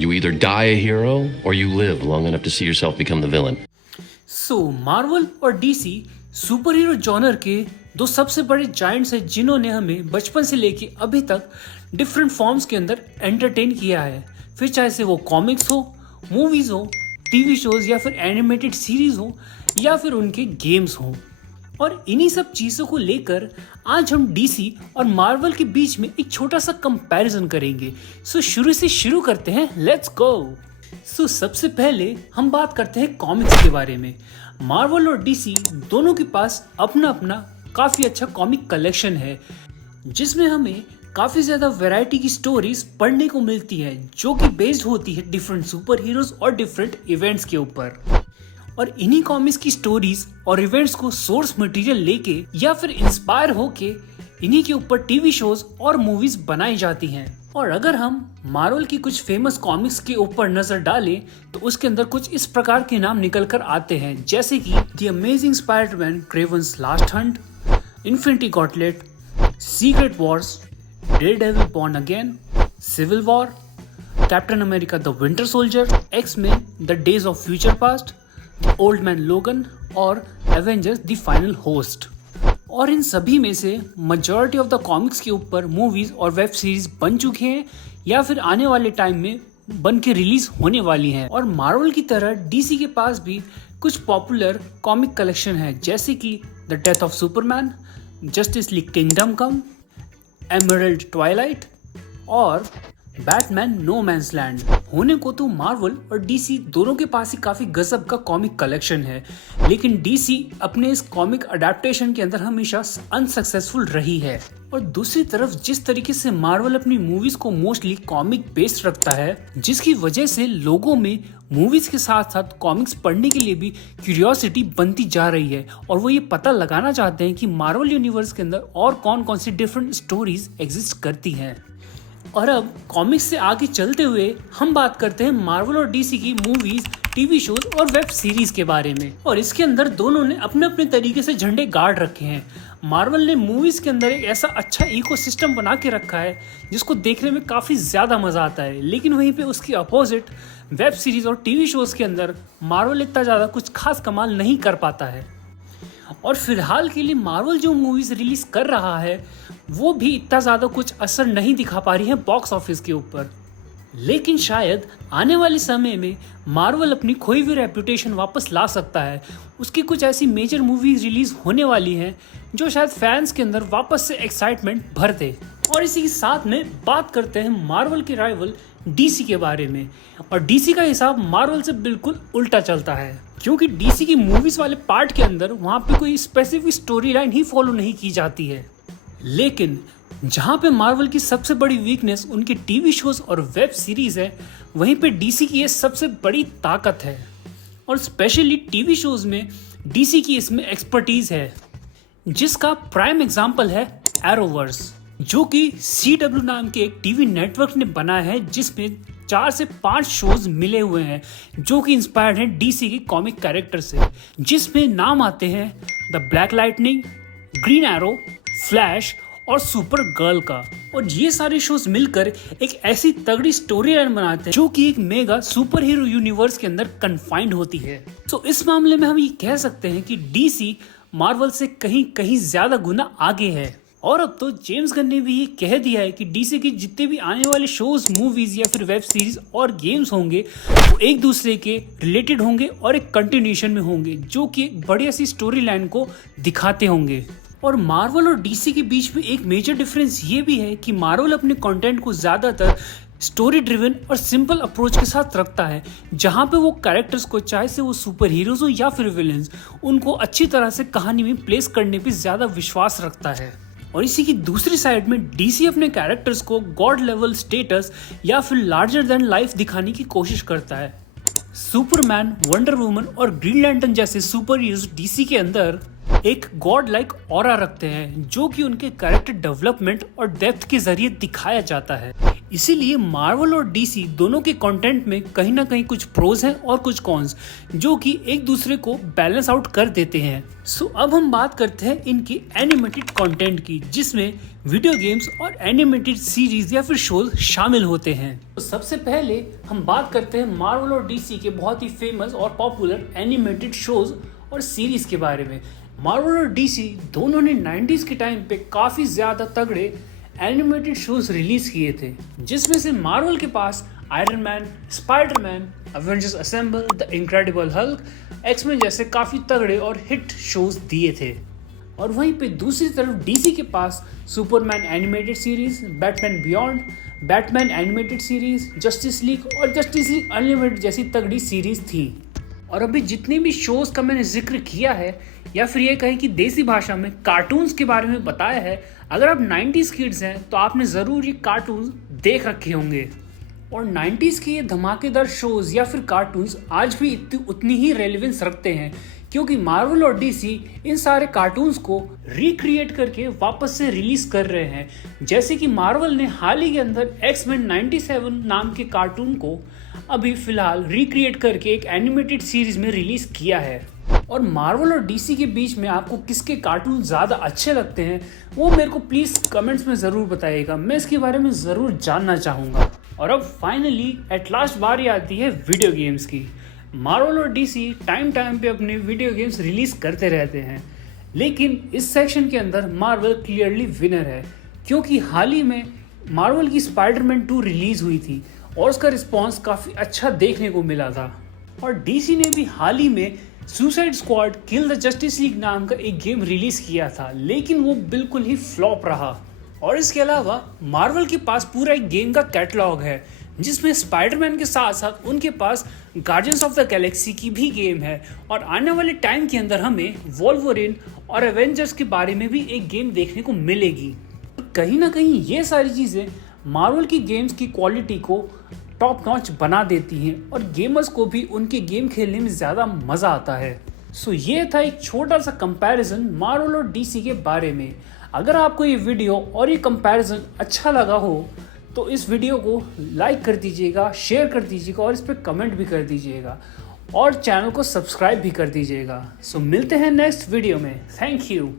You either die a hero or you live long enough to see yourself become the villain. Marvel और DC super hero genre के दो सबसे बड़े giants हैं जिन्होंने हमें बचपन से लेके अभी तक डिफरेंट फॉर्म्स के अंदर एंटरटेन किया है। फिर चाहे से वो कॉमिक्स हो, मूवीज हो, टीवी शोज या फिर एनिमेटेड सीरीज हो या फिर उनके गेम्स हो। और इन्हीं सब चीज़ों को लेकर आज हम डीसी और मार्वल के बीच में एक छोटा सा कंपैरिजन करेंगे। शुरू से शुरू करते हैं, लेट्स गो। सबसे पहले हम बात करते हैं कॉमिक्स के बारे में। मार्वल और डीसी दोनों के पास अपना अपना काफ़ी अच्छा कॉमिक कलेक्शन है जिसमें हमें काफ़ी ज़्यादा वैरायटी की स्टोरीज पढ़ने को मिलती है जो कि बेस्ड होती है डिफरेंट सुपर हीरोज और डिफरेंट इवेंट्स के ऊपर। और इन्हीं कॉमिक्स की स्टोरीज और इवेंट्स को सोर्स मटेरियल लेके या फिर इंस्पायर होके इन्हीं के ऊपर टीवी शोज और मूवीज बनाई जाती हैं। और अगर हम मार्वल की कुछ फेमस कॉमिक्स के ऊपर नजर डालें तो उसके अंदर कुछ इस प्रकार के नाम निकल कर आते हैं, जैसे कि the amazing Spiderman Kraven's last hunt, infinity gauntlet, secret wars, daredevil born again, civil war, captain America the winter soldier, X Men the days of future past, old man Logan और एवेंजर्स द फाइनल होस्ट। और इन सभी में से majority of the comics के ऊपर movies और web series बन चुके हैं या फिर आने वाले टाइम में बन के रिलीज होने वाली हैं। और मार्वल की तरह डीसी के पास भी कुछ पॉपुलर कॉमिक कलेक्शन है, जैसे कि the death of Superman, justice league kingdom come, emerald Twilight और बैटमैन नो मैंस लैंड। होने को तो मार्वल और डीसी दोनों के पास ही काफी गजब का कॉमिक कलेक्शन है, लेकिन डीसी अपने इस कॉमिक अडेप्टेशन के अंदर हमेशा अनसक्सेसफुल रही है। और दूसरी तरफ जिस तरीके से मार्वल अपनी मूवीज को मोस्टली कॉमिक बेस्ड रखता है, जिसकी वजह से लोगों में मूवीज के साथ साथ कॉमिक्स पढ़ने के लिए भी क्यूरियोसिटी बनती जा रही है और वो ये पता लगाना चाहते हैं कि मार्वल यूनिवर्स के अंदर और कौन कौन सी डिफरेंट स्टोरीज एग्जिस्ट करती हैं। और अब कॉमिक्स से आगे चलते हुए हम बात करते हैं मार्वल और डीसी की मूवीज, टीवी शोज और वेब सीरीज के बारे में। और इसके अंदर दोनों ने अपने अपने तरीके से झंडे गाड़ रखे हैं। मार्वल ने मूवीज के अंदर एक ऐसा अच्छा इकोसिस्टम बना के रखा है जिसको देखने में काफी ज्यादा मजा आता है, लेकिन वहीं पे उसकी अपोजिट वेब सीरीज और टीवी शोज के अंदर मार्वल इतना ज्यादा कुछ खास कमाल नहीं कर पाता है। और फिलहाल के लिए मार्वल जो मूवीज रिलीज कर रहा है वो भी इतना ज्यादा कुछ असर नहीं दिखा पा रही है बॉक्स ऑफिस के ऊपर, लेकिन शायद आने वाले समय में मार्वल अपनी खोई हुई रेपुटेशन वापस ला सकता है। उसकी कुछ ऐसी मेजर मूवीज रिलीज होने वाली हैं जो शायद फैंस के अंदर वापस से एक्साइटमेंट भर दे। और इसी के साथ में बात करते हैं मार्वल के राइवल डीसी के बारे में। और डीसी का हिसाब मार्वल से बिल्कुल उल्टा चलता है, क्योंकि डीसी की मूवीज वाले पार्ट के अंदर वहाँ पे कोई स्पेसिफिक स्टोरी लाइन ही फॉलो नहीं की जाती है, लेकिन जहाँ पे मार्वल की सबसे बड़ी वीकनेस उनके टीवी शोज और वेब सीरीज है, वहीं पे डीसी की ये सबसे बड़ी ताकत है। और स्पेशली टीवी शोज में डीसी की इसमें एक्सपर्टीज है, जिसका प्राइम एग्जांपल है एरोवर्स, जो कि CW नाम के एक टीवी नेटवर्क ने बनाया है, जिसमें 4 से 5 शोज मिले हुए हैं जो कि इंस्पायर्ड हैं डीसी के कॉमिक कैरेक्टर से, जिसमें नाम आते हैं the black lightning, green arrow, flash और सुपर गर्ल का। और ये सारे शोज मिलकर एक ऐसी तगड़ी स्टोरी लाइन बनाते हैं जो कि एक मेगा सुपर हीरो यूनिवर्स के अंदर कन्फाइंड होती है। तो इस मामले में हम ये कह सकते हैं कि डीसी मार्वल से कहीं कहीं ज्यादा गुना आगे है। और अब तो जेम्स गन ने भी ये कह दिया है कि डीसी के जितने भी आने वाले शोज, मूवीज या फिर वेब सीरीज और गेम्स होंगे वो एक दूसरे के रिलेटेड होंगे और एक कंटिन्यूशन में होंगे, जो कि एक बढ़िया सी स्टोरी लाइन को दिखाते होंगे। और मार्वल और डीसी के बीच में एक मेजर डिफरेंस ये भी है कि मार्वल अपने कंटेंट को ज्यादातर स्टोरी ड्रिवन और सिंपल अप्रोच के साथ रखता है, जहाँ पे वो कैरेक्टर्स को, चाहे से वो सुपर हीरोज हो या फिर विलेंस, उनको अच्छी तरह से कहानी में प्लेस करने पे ज्यादा विश्वास रखता है। और इसी की दूसरी साइड में डीसी अपने कैरेक्टर्स को गॉड लेवल स्टेटस या फिर लार्जर देन लाइफ दिखाने की कोशिश करता है। सुपरमैन, वंडर वुमन और ग्रीन लैंटर्न जैसे सुपर हीरोज डीसी के अंदर एक गॉड लाइक ऑरा रखते हैं, जो कि उनके कैरेक्टर डेवलपमेंट और डेप्थ के जरिए दिखाया जाता है। इसीलिए मार्वल और डीसी दोनों के कंटेंट में कहीं ना कहीं कुछ प्रोज हैं और कुछ कॉन्स जो कि एक दूसरे को बैलेंस आउट कर देते हैं। सो अब हम बात करते हैं इनकी एनिमेटेड कंटेंट की, जिसमें वीडियो गेम्स और एनिमेटेड सीरीज या फिर शोज शामिल होते हैं। तो सबसे पहले हम बात करते हैं मार्वल और डीसी के बहुत ही फेमस और पॉपुलर एनिमेटेड शोज और सीरीज के बारे में। मार्वल और डीसी दोनों ने 90s के टाइम पे काफी ज्यादा तगड़े एनिमेटेड शोज रिलीज किए थे, जिसमें से मार्वल के पास Iron Man, Spiderman, Avengers assemble, the incredible Hulk, X Men जैसे काफी तगड़े और हिट शोज दिए थे। और वहीं पे दूसरी तरफ डीसी के पास Superman animated series, Batman beyond, Batman animated series, justice league और जस्टिस लीग अनलिमिटेड जैसी तगड़ी सीरीज थी। और अभी जितने भी शोज का मैंने जिक्र किया है, या फिर ये कहें कि देसी भाषा में कार्टून्स के बारे में बताया है, अगर आप 90s किड्स हैं तो आपने ज़रूर ये कार्टून्स देख रखे होंगे। और 90s के ये धमाकेदार शोज या फिर कार्टून्स आज भी उतनी ही रेलेवेंस रखते हैं, क्योंकि मार्वल और डीसी इन सारे कार्टून्स को रिक्रिएट करके वापस से रिलीज कर रहे हैं। जैसे कि मार्वल ने हाल ही के अंदर एक्समैन 97 नाम के कार्टून को अभी फिलहाल रिक्रिएट करके एक एनिमेटेड सीरीज में रिलीज किया है। और मार्वल और डीसी के बीच में आपको किसके कार्टून ज़्यादा अच्छे लगते हैं वो मेरे को प्लीज़ कमेंट्स में ज़रूर बताइएगा, मैं इसके बारे में ज़रूर जानना चाहूँगा। और अब फाइनली एट लास्ट बारी आती है वीडियो गेम्स की। मार्वल और डीसी टाइम पे अपने वीडियो गेम्स रिलीज करते रहते हैं, लेकिन इस सेक्शन के अंदर मार्वल क्लियरली विनर है, क्योंकि हाल ही में मार्वल की स्पाइडरमैन 2 रिलीज हुई थी और उसका रिस्पॉन्स काफ़ी अच्छा देखने को मिला था। और डीसी ने भी हाल ही में suicide squad kill the justice league नाम का एक गेम रिलीज किया था, लेकिन वो बिल्कुल ही फ्लॉप रहा। और इसके अलावा मार्वल के पास पूरा एक गेम का कैटलॉग है, जिसमें स्पाइडरमैन के साथ साथ उनके पास गार्डियंस ऑफ द गैलेक्सी की भी गेम है। और आने वाले टाइम के अंदर हमें वोल्वरिन और एवेंजर्स के बारे में भी एक गेम देखने को मिलेगी। कहीं ना कहीं ये सारी चीज़ें मार्वल की गेम्स की क्वालिटी को टॉप नॉच बना देती हैं और गेमर्स को भी उनके गेम खेलने में ज़्यादा मज़ा आता है। सो ये था एक छोटा सा कंपैरिजन मार्वल और डीसी के बारे में। अगर आपको ये वीडियो और ये कंपैरिजन अच्छा लगा हो तो इस वीडियो को लाइक कर दीजिएगा, शेयर कर दीजिएगा और इस पर कमेंट भी कर दीजिएगा और चैनल को सब्सक्राइब भी कर दीजिएगा। सो मिलते हैं नेक्स्ट वीडियो में। Thank you.